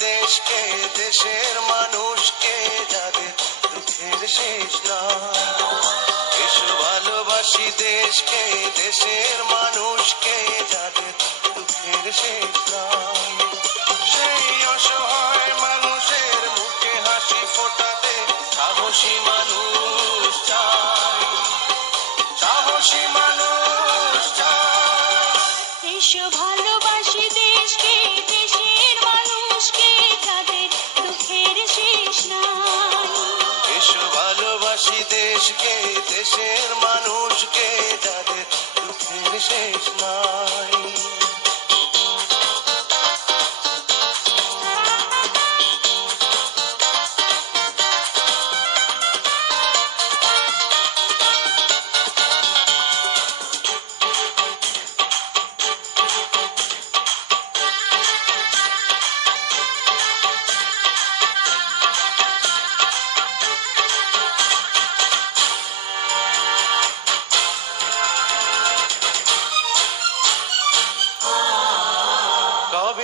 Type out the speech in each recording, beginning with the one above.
দেশকে, দেশের মানুষকে যাদের দুঃখের শেষ না এসো ভালোবাসি দেশকে, দেশের মানুষকে যাদের দুঃখের শেষ নাই সেই অসহায় মানুষের মুখে হাসি ফোটাতে সাহসী মানুষ চাই। সাহসী মানুষ চাই। এসো ভালোবাসি দেশকে দেশের মানুষকে যাদের দুঃখের শেষ নাই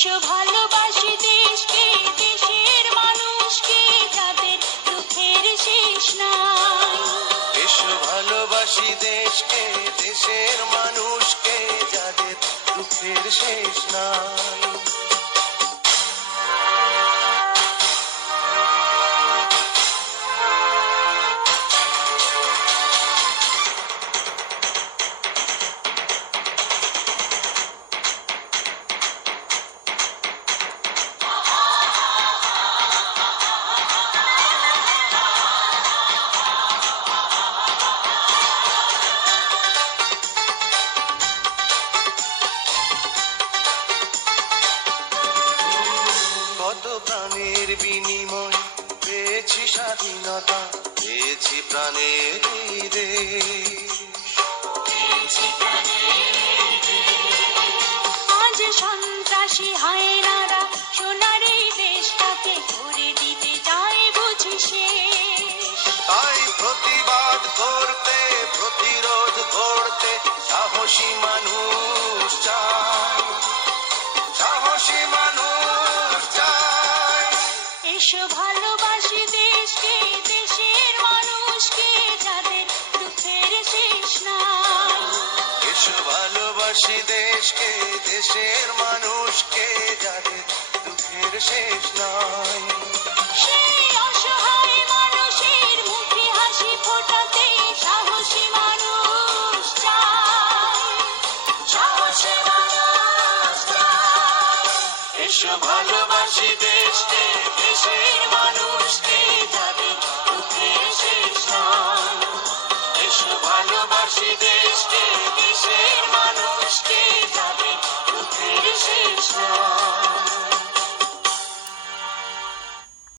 এসো ভালোবাসি দেশকে, দেশের মানুষকে, যাদের দুঃখের শেষ নাই। দেশকে, দেশের মানুষকে, যাদের দুঃখের শেষ নাই। প্রাণের বিনিময় পেয়েছি স্বাধীনতা পেয়েছি প্রাণের দেশ আজ সন্ত্রাসী হায়নারা সোনার দেশটাকে করে দিতে চায় বুঝি শেষ তাই প্রতিবাদ করতে প্রতিরোধ করতে সাহসী মানুষ। ভালোবাসি দেশকে দেশের মানুষকে যাদের দুঃখের শেষ নাই। এসো ভালোবাসি দেশকে দেশের মানুষকে যাদের দুঃখের শেষ নাই। সেই